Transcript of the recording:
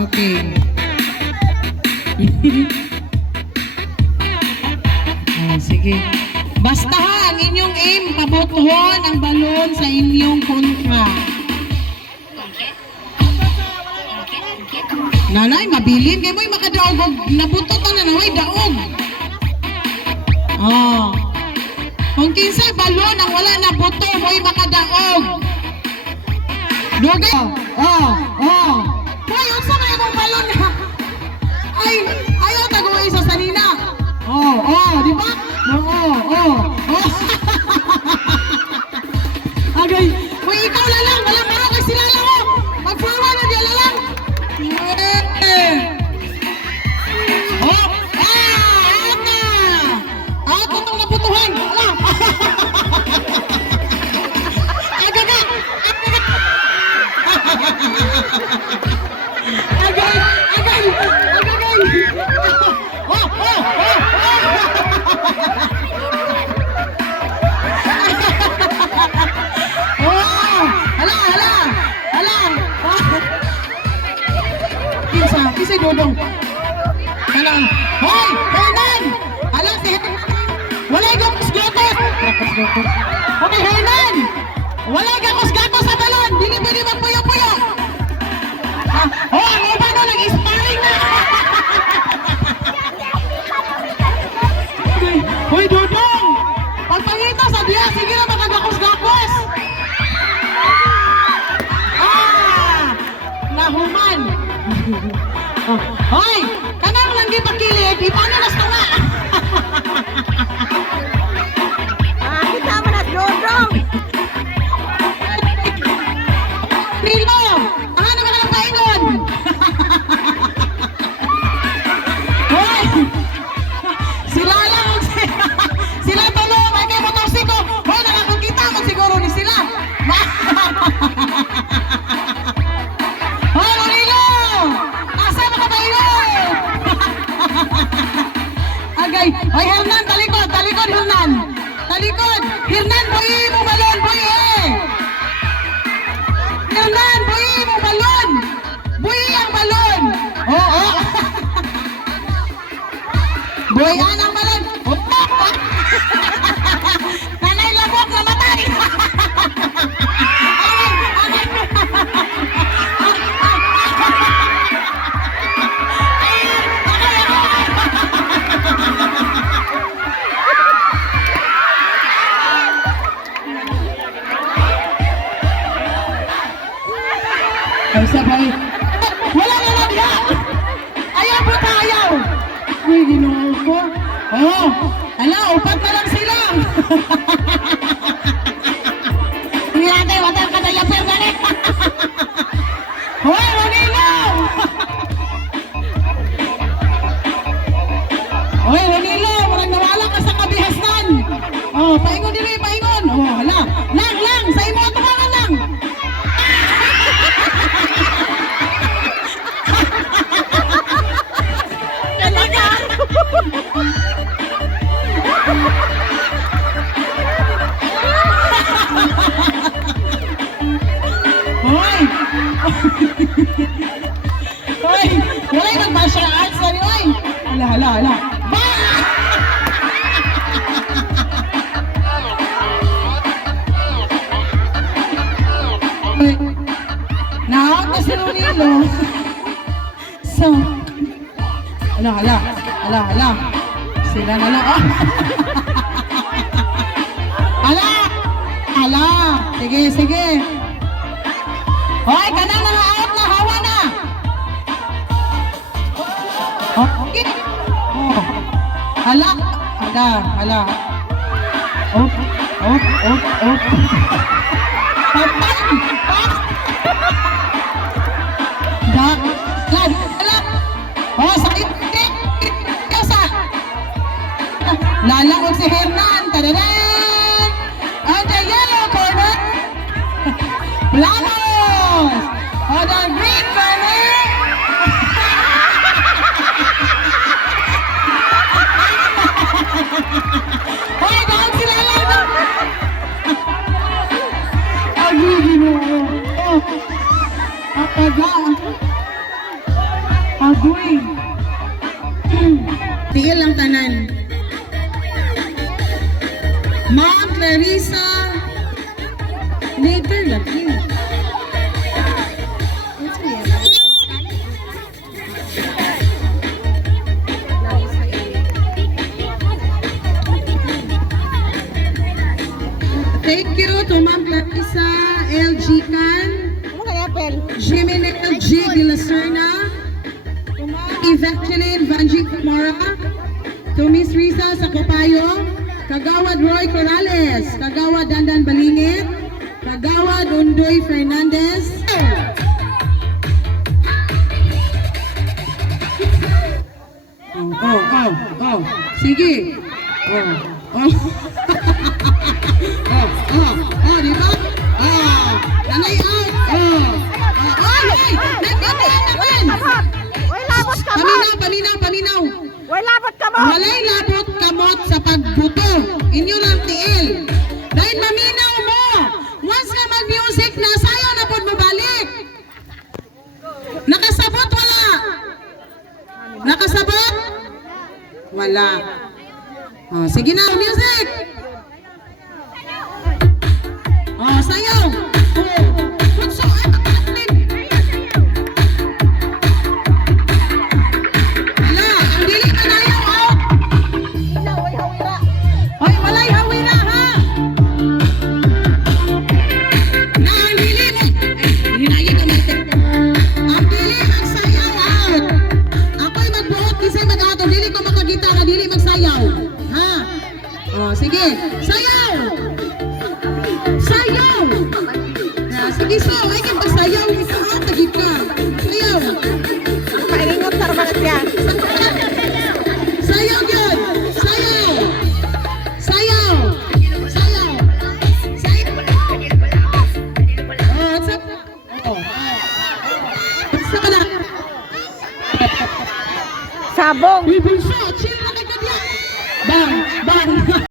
Okay. Oh, sige. Basta ha, ang inyong aim, pabotohon ang balon sa inyong kontra. Nanay, mabilin. Kaya mo'y makadaog. Nabutot na nanay, daog. Oh. Kung kinsay balon ang wala na buto, mo'y makadaog. Dugay. Oh. Hoy, unsa na imong balon na? Ay, ayaw taguay sa sanina. Di ba? Agay, hoy, ikaw lang. Wala maro kay sila lang, oh. Mag-forward na diyan lang. Ako itong naputuhan. Agay. Hala. Kisay dodong. Hala. Hoy, Hernan! Hala, si Hernan. Walay gamos-gatos. Okay, Hernan! Walay gamos-gatos sa balon. Bili-bili magpuyo-puyo. Ang iba no, nag-sparring na. Hoy, dodong! Pagpangita sa diya, sige na makagakos-gakos. Nahuman. Hoy, kanang lang di pakilit, ipano nas ka nga. Kita mo na dodong. Nilo, naman ka ng paingon. Hoy, sila lang, sila tulong, ay may motorsiko. Hoy, nakakakita mo siguro ni sila. Hoy, Nilo, asa mga paingon. Agay, hoy Hernan, talikod, Hernan. Talikod, Hernan, buhi mo balon, buhi Hernan, buhi mo balon. Buhi ang balon. Oo. Buhian ang balon. Nanay labok na matay. Ay, sabay. Wala na lang ya. Ayaw po tayo. Uy, ginoo ko. Ala, upat na lang sila. Hindi natin, wata ka na yapir na rin. Hoy, Manilo! Hoy, Manilo, marang nawala ka sa kabihasnan. Paingon din, paingon. Hala. Lang, sa imo at tumangan lang. Hoy! Hoy! Wala'y nag-martial arts na rin, hoy! Hala! Ba! Hoy! Naawag na si Ronilo. So, hala. Sila na lang. Hala. Sige. Hoy, kanang mga out na, hawa na. Okay. Hala. Patay. Hala. Sakit. Lalang si Hernan. Tadadan! On the yellow corner, Blancos! On the green corner, hoy, doon sila lang! Uy, ginoo. Oh. Apaga. Agoy. Tiil lang tanan. Ma'am Clarissa. Later lagi. Thank you to Ma'am Clarissa LG Can, Ano kaya, Pel? Jimenel G. De La Serna, to Ma'am Evangeline Vanji Camara, to Miss Risa Sacopayo, Kagawad Roy Corrales, Kagawad Dandan Balingit, Kagawad Undoy Fernandez. Oh. Sige. Oh. Di ba? Nanay out. Ay! Nagkataon naman! Uy, labot ka mo! Paminaw. Uy, labot ka mo! Walay labot kamot sa pagbuto. Inyo lang tiil. Dahil maminaw mo. Once nga mag-music na, sayaw na po mo balik. Nakasabot wala? Nakasabot? Wala. Sige na, music! Sayaw! Punso, ay makaklin! Wala, ang dili ka na ayaw out! Ay, walay hawira ha! Na ang dili mo! Hinagi ka natin! Ang dili magsayaw out! Ako'y magbuot, kisa'y mag-out. Ang dili ko makagita na dili magsayaw. Ha? Sige, sayaw! Sayaw! Sige, so, ay kang pasayaw. Tagit ka. Sayaw! Paingot na naman yan. Sayaw yun! Sayaw! Sayaw! Sayaw! Sayaw! Basta ka na! Sabong! Uy, bunso! Chill na kay Kadya! Bang!